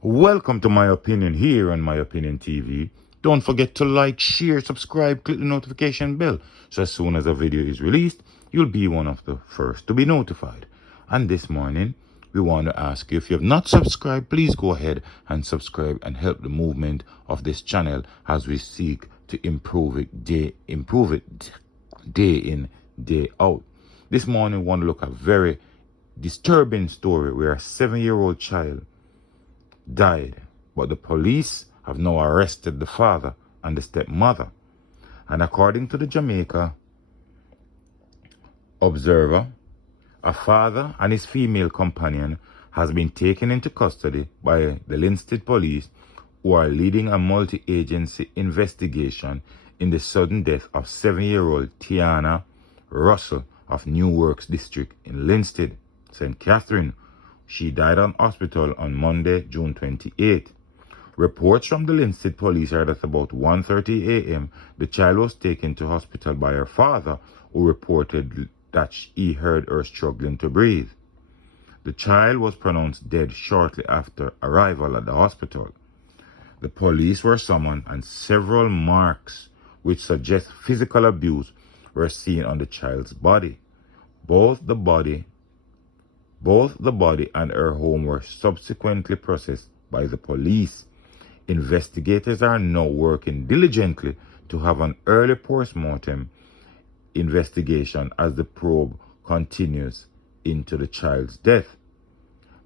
Welcome to My Opinion here on My Opinion TV. Don't forget to like, share, subscribe, click the notification bell so as soon as a video is released, you'll be one of the first to be notified. And this morning, we want to ask you, if you have not subscribed, please go ahead and subscribe and help the movement of this channel as we seek to improve it day in, day out. This morning, we want to look at a very disturbing story where a 7-year-old child died, but the police have now arrested the father and the stepmother. And according to the Jamaica Observer, a father and his female companion has been taken into custody by the Linstead police, who are leading a multi-agency investigation in the sudden death of 7-year-old Tiana Russell of New Works District in Linstead, St. Catherine. She died in hospital on Monday, June 28. Reports from the Linstead police are that about 1:30 a.m., the child was taken to hospital by her father, who reported that he heard her struggling to breathe. The child was pronounced dead shortly after arrival at the hospital. The police were summoned and several marks which suggest physical abuse were seen on the child's body. Both the body and her home were subsequently processed by the police. Investigators are now working diligently to have an early post-mortem investigation as the probe continues into the child's death.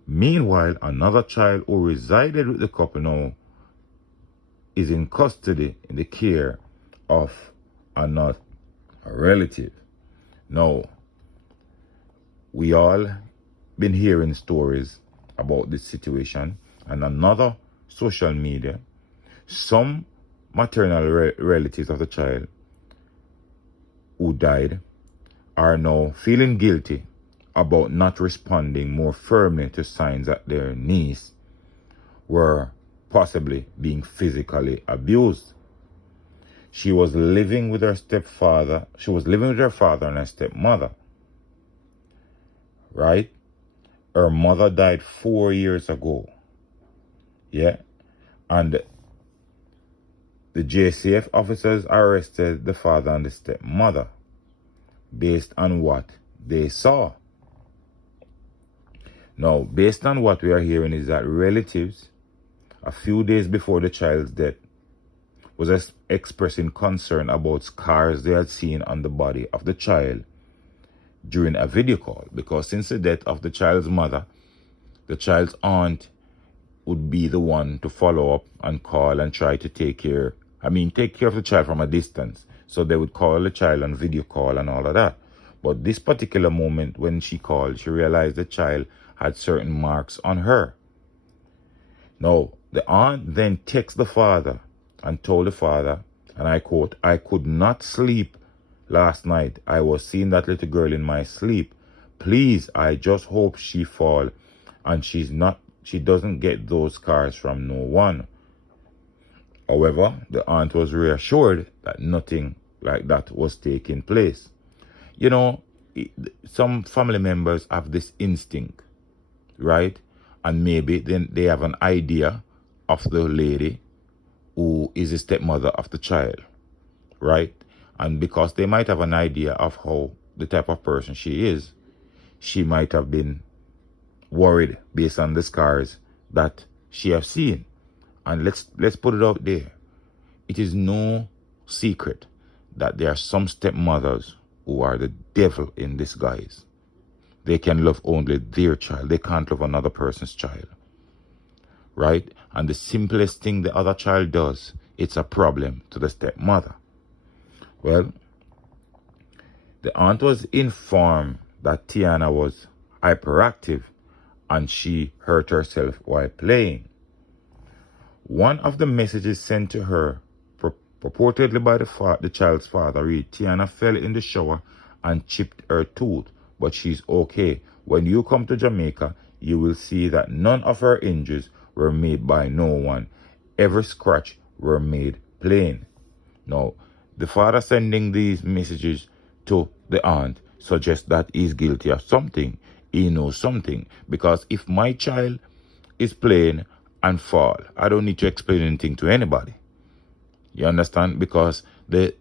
Meanwhile, another child who resided with the couple now is in custody in the care of another relative. Now, we all been hearing stories about this situation, and another social media, some maternal relatives of the child who died are now feeling guilty about not responding more firmly to signs that their niece were possibly being physically abused. She was living with her father and her stepmother, right? Her mother died 4 years ago. Yeah. And the JCF officers arrested the father and the stepmother based on what they saw. Now, based on what we are hearing is that relatives, a few days before the child's death, was expressing concern about scars they had seen on the body of the child during a video call, because since the death of the child's mother, the child's aunt would be the one to follow up and call and try to take care of the child from a distance. So they would call the child on video call and all of that. But this particular moment when she called, she realized the child had certain marks on her. Now, the aunt then texted the father and told the father, and I quote, "I could not sleep last night. I was seeing that little girl in my sleep. Please, I just hope she fall and she doesn't get those scars from no one." However, the aunt was reassured that nothing like that was taking place. You know, some family members have this instinct, right? And maybe then they have an idea of the lady who is the stepmother of the child, right? And because they might have an idea of how the type of person she is, she might have been worried based on the scars that she has seen. And let's put it out there. It is no secret that there are some stepmothers who are the devil in disguise. They can love only their child. They can't love another person's child, right? And the simplest thing the other child does, it's a problem to the stepmother. Well, the aunt was informed that Tiana was hyperactive and she hurt herself while playing. One of the messages sent to her, purportedly by the child's father, read, "Tiana fell in the shower and chipped her tooth, but she's okay. When you come to Jamaica, you will see that none of her injuries were made by no one. Every scratch were made plain." Now, the father sending these messages to the aunt suggests that he's guilty of something. He knows something. Because if my child is playing and fall. I don't need to explain anything to anybody. You understand? Because the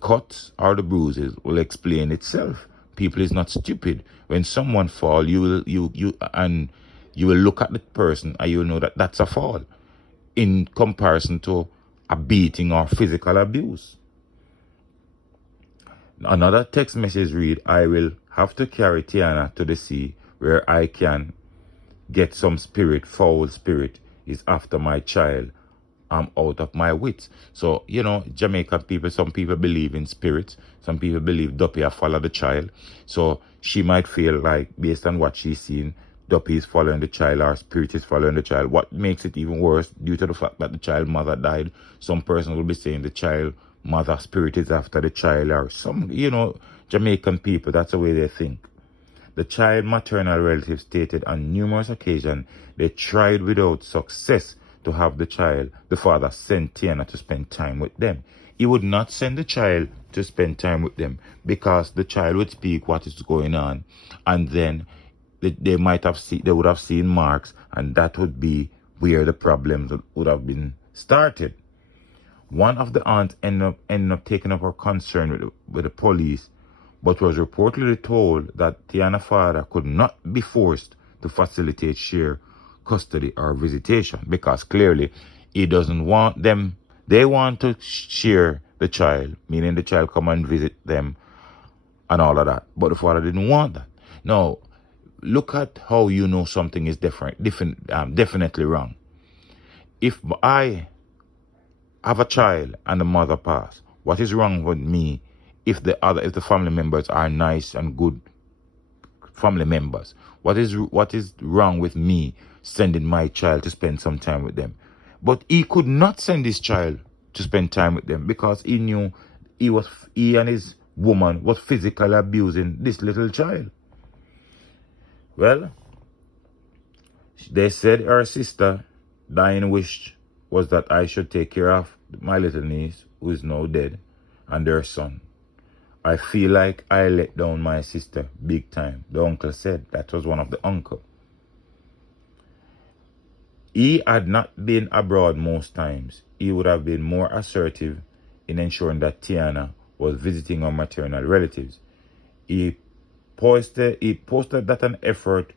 cuts or the bruises will explain itself. People is not stupid. When someone fall, you will look at the person and you will know that that's a fall in comparison to a beating or physical abuse. Another text message read, I will have to carry Tiana to the sea where I can get some spirit. Foul spirit is after my child. I'm out of my wits. So, you know, Jamaican people, some people believe in spirits. Some people believe Duppy have followed the child. So she might feel like, based on what she's seen, Duppy is following the child or spirit is following the child. What makes it even worse, due to the fact that the child mother died, some person will be saying the child mother spirit is after the child, or some, you know, Jamaican people, that's the way they think. The child maternal relative stated on numerous occasions they tried without success to have the father send Tiana to spend time with them. He would not send the child to spend time with them because the child would speak what is going on, and then they would have seen marks, and that would be where the problems would have been started. One of the aunts ended up taking up her concern with the police, but was reportedly told that Tiana's father could not be forced to facilitate share custody or visitation, because clearly he doesn't want them. They want to share the child, meaning the child come and visit them and all of that, but the father didn't want that. Now, look at how you know something is definitely wrong. If I have a child and the mother pass, what is wrong with me if the family members are nice and good family members? What is wrong with me sending my child to spend some time with them? But he could not send his child to spend time with them because he knew he and his woman was physically abusing this little child. Well, they said her sister dying wish was that I should take care of my little niece, who is now dead, and their son. I feel like I let down my sister big time, the uncle said. That was one of the uncle. He had not been abroad most times. He would have been more assertive in ensuring that Tiana was visiting her maternal relatives. He posted that an effort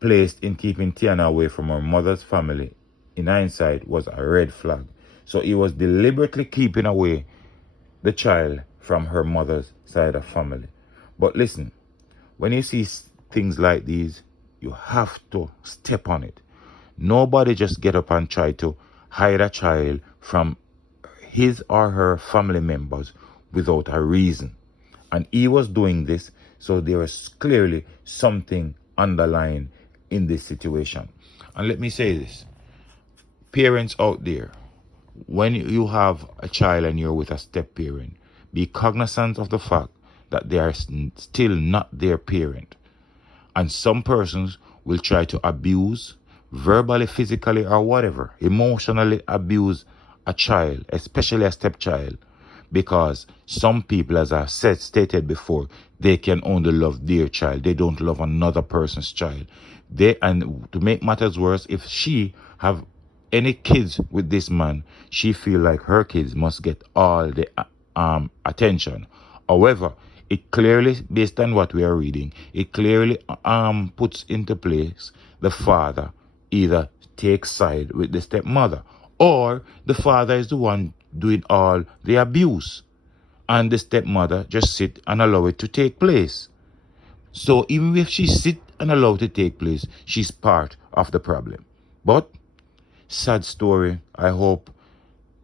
placed in keeping Tiana away from her mother's family, in hindsight, was a red flag. So he was deliberately keeping away the child from her mother's side of family. But listen, when you see things like these, you have to step on it. Nobody just get up and try to hide a child from his or her family members without a reason. And he was doing this, so there was clearly something underlying in this situation. And let me say this. Parents out there, when you have a child and you're with a step parent, be cognizant of the fact that they are still not their parent. And some persons will try to abuse, verbally, physically, or whatever, emotionally abuse a child, especially a stepchild, because some people, as I stated before, they can only love their child. They don't love another person's child. And to make matters worse, if she have any kids with this man, she feel like her kids must get all the attention. However, it clearly, based on what we are reading, it clearly puts into place the father either takes side with the stepmother, or the father is the one doing all the abuse, and the stepmother just sit and allow it to take place. So even if she sit and allow it to take place, she's part of the problem. But sad story. I hope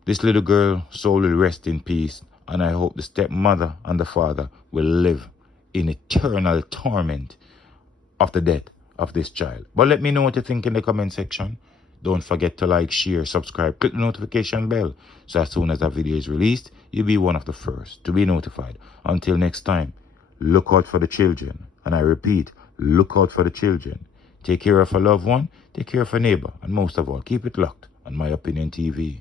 this little girl soul will rest in peace, and I hope the stepmother and the father will live in eternal torment of the death of this child. But let me know what you think in the comment section. Don't forget to like, share, subscribe, click the notification bell, so as soon as a video is released, you'll be one of the first to be notified. Until next time, look out for the children. And I repeat, look out for the children. Take care of a loved one, take care of a neighbor, and most of all, keep it locked on My Opinion TV.